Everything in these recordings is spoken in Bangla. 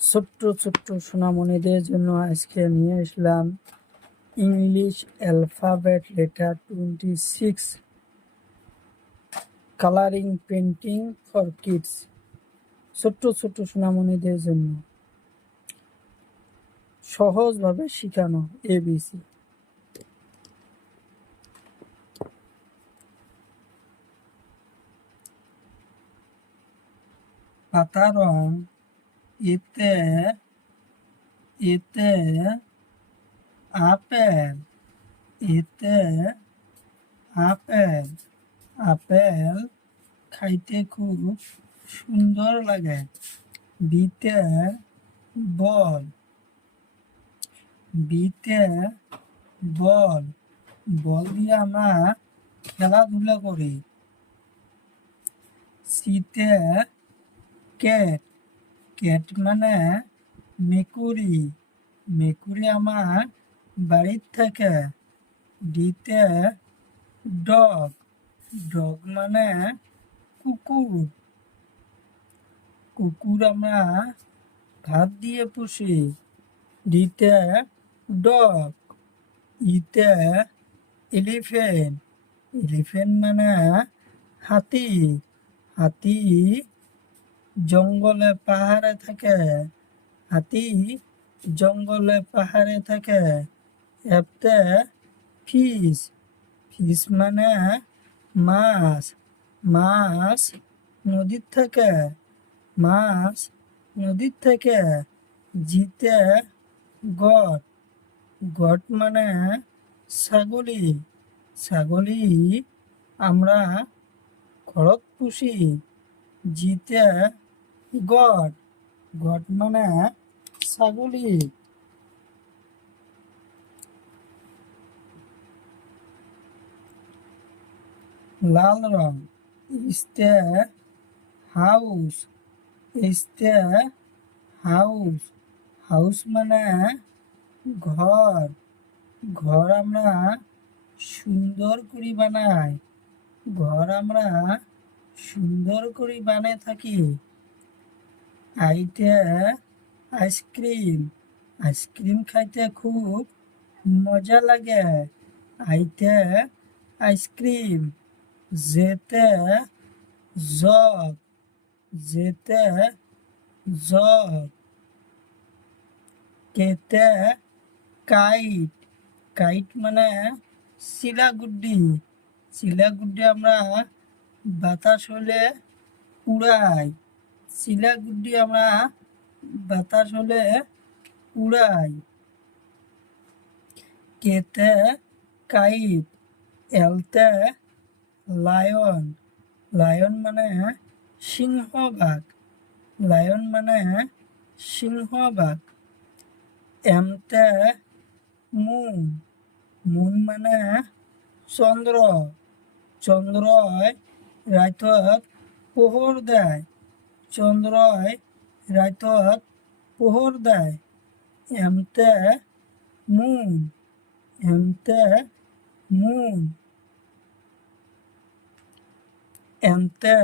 ছোট্ট ছোট্ট সোনামণিদের জন্য আজকে নিয়ে আসলাম English alphabet letter 26 colouring painting for kids. ছোট্ট ছোট্ট সোনামণিদের জন্য সহজভাবে শেখানো ABC। পাতা রং এতে এতে আপেল, এতে আপেল, আপেল খাইতে খুব সুন্দর লাগে। বিতে বল, বিতে বল, বল দিয়ে আমরা খেলাধুলা করি। সিতে ক্যাট, ক্যাট মানে মেকুরি, মেকুরি আমার বাড়ির থেকে। ডিতে ডগ, ডগ মানে কুকুর, কুকুর আমরা ভাত দিয়ে পুষি। ডিতে ডগ। ইতে এলিফেন্ট, এলিফেন্ট মানে হাতি, হাতি জঙ্গলে পাহাড়ে থাকে, হাতি জঙ্গলে পাহাড়ে থাকে। এতে ফিশ, ফিশ মানে মাছ, মাছ নদীর থেকে, মাছ নদীর থেকে। জিতে গট, গট মানে ছাগলি, ছাগলি আমরা ঘরত পুষি। জিতে গট, গট মানে ছাগলি। লাল রং ইস্তে হাউস, ইস্তে হাউস, হাউস মানে ঘর, ঘর আমরা সুন্দর করে বানাই, ঘর আমরা সুন্দর করে বানাই থাকি। আইতে আইসক্রিম, আইসক্রিম খাইতে খুব মজা লাগে। আইতে আইসক্রিম। যেতে জগ, যেতে জগ। কেতে কাইট, কাইট মানে চিলাগুড্ডি, চিলাগুড্ডি আমরা বাতাস হলে উড়াই, চিলাগুড্ডি আমরা বাতাস হলে উড়াই। কেতে কাইট। এলতে লায়ন, লায়ন মানে সিংহবাগ, লায়ন মানে সিংহবাগ। এমতে মুন, মুন মানে চন্দ্র, চন্দ্রয় রাতত পোহর দেয়, চন্দ্রয় রাতত পোহর দেয়। এমতে মুন, এমতে মুন। এমতে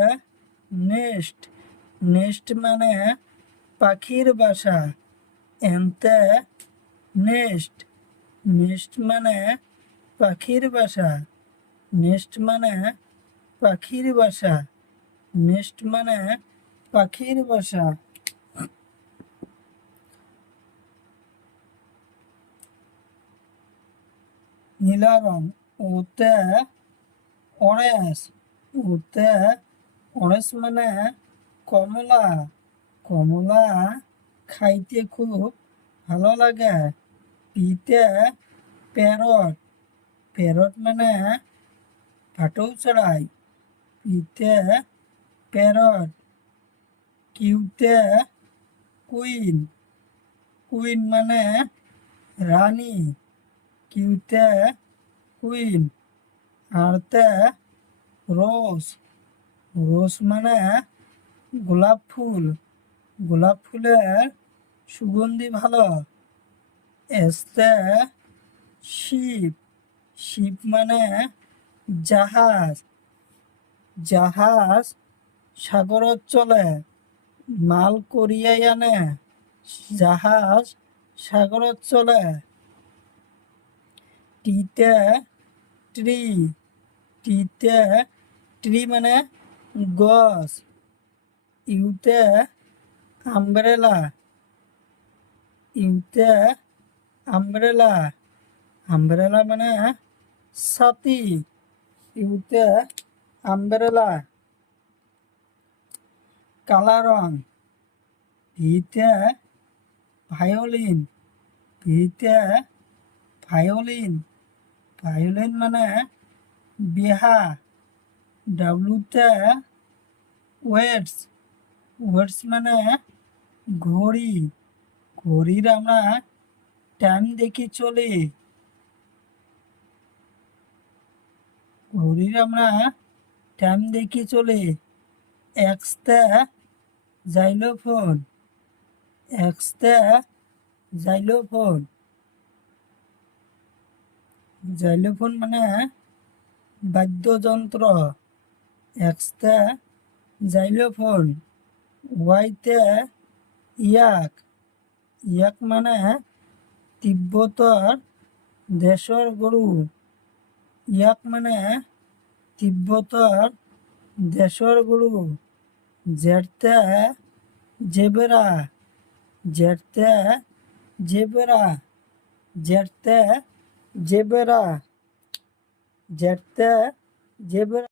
নেস্ট, নেস্ট মানে পাখির বাসা। এমতে নেস্ট, নেস্ট মানে পাখির বাসা, নেস্ট মানে পাখির বাসা, নেস্ট মানে পাখির বাসা। নীলা রং ওতে অরেঞ্জ, ওতে অরেঞ্জ মানে কমলা, কমলা খাইতে খুব ভালো লাগে। পিতে প্যারট, প্যারট মানে ভাটৌ চড়াই, পিতে প্যারট। কিউতে কুইন, কুইন মানে রানী, কিউতে কুইন। আরতে রোজ, রোজ মানে গোলাপ ফুল, গোলাপ ফুলের সুগন্ধি ভালো। এসতে শিপ, শিপ মানে জাহাজ, জাহাজ সাগরত চলে, মাল করিয়াই আনে। জাহাজ সাগরত চলে। টিতে ট্রি, টিতে ট্রি মানে গছ। ইউতে আমব্রেলা, ইউতে আমব্রেলা, আমব্রেলা মানে ছাতি। ইউতে আমব্রেলা। কালা রং, ভিতে ভায়োলিন, ভিতে ভায়োলিন, ভায়োলিন মানে বিহা। ডাব্লুতে ওয়েটস, ওয়েটস মানে ঘড়ি। ঘড়ির আমরা টাইম দেখি চলে। ঘড়ির আমরা টাইম দেখি চলে। এক্সতে জাইলোফোন, এক্সতে জাইলোফোন, জাইলোফোন মানে বাদ্যযন্ত্র। এক্সতে জাইলোফোন। ওয়াইতে ইয়াক, ইয়াক মানে তিব্বতর দেশর গরু। ইয়াক মানে তিব্বতর দেশর গরু। জেরতে জেবেরা, জেরতে জেবেরা, জেরতে জেবেরা, জেরতে জেবেরা।